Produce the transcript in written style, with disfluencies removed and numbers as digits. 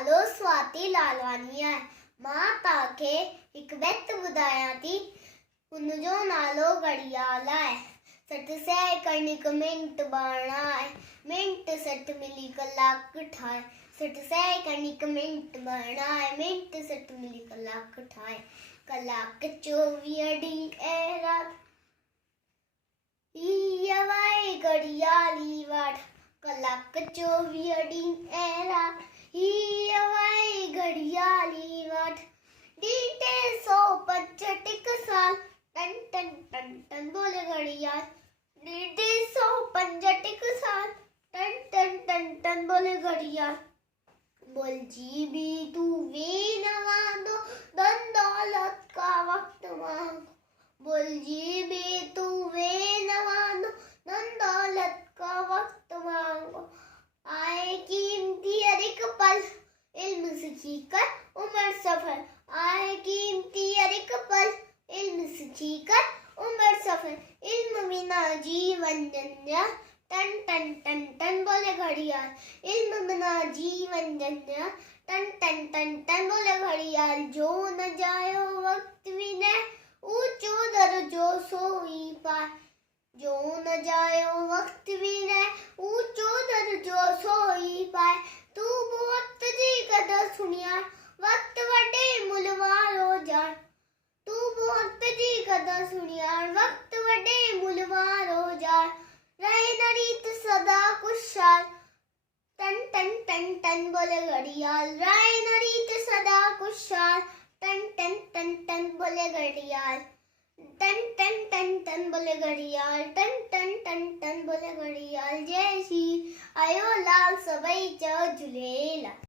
नालो स्वाति लालवानी आहे। मां तव्हांखे हिकु बेत ॿुधायां थी, हुनजो नालो घड़ियाल आहे। 60 सेकंड मिंट ॿारहं आहे, मिंट 60 मिली कलाक ठाहे। 60 सेकंड मिंट ॿारहं आहे, मिंट 60 मिली कलाक ठाहे। कलाक 24 ॾींहं ऐं राति हीअ वाए घड़ियाली वाट। कलाक 24 ॾींहं ऐं राति हीअ वाए घड़ियाली वाट। ॾींहुं 365 साल टन टन टन टन बोले घड़ियाल। 365 साल टन टन टन टन बोले घड़ियाल। बोलजी भी तू वे नवादो, धन दौलत का वक्त मांगो। बोलजी भी तू वे नवादो, धन दौलत का वक्त मांगो। आए कीमती हर एक पल, इल्म सीखी कर उम्र सफर। आए कीमती हर एक पल, इल्म सीखी कर उम्र सफर। इल्म बिना जीवन जंजाल, टन टन टन टन बोले घड़ियाल। इल्म बिना जीवन जंजाल, टन टन टन टन बोले घड़ियाल। जो न जायो वक्त विनय, ऊंचो दर्जो सोई पाए। जो न जायो वक्त विनय, ऊंचो दर्जो सोई पाए। तू वक्त जी कदर सुनियार, वक्त वडे मुल वारो जान। तू वक्त जी कदर सुनियार, वक्त वडे मुल वारो जान। रहे न रीत सदा खुशहाल, टन टन टन टन बोले घड़ियाल। रहे न रीत सदा खुशहाल, टन टन टन टन बोले घड़ियाल। टन टन टन टन बोले घड़ियाल, टन टन टन टन बोले घड़ियाल। जय श्री आयो लाल सभई चओ झूलेलाल।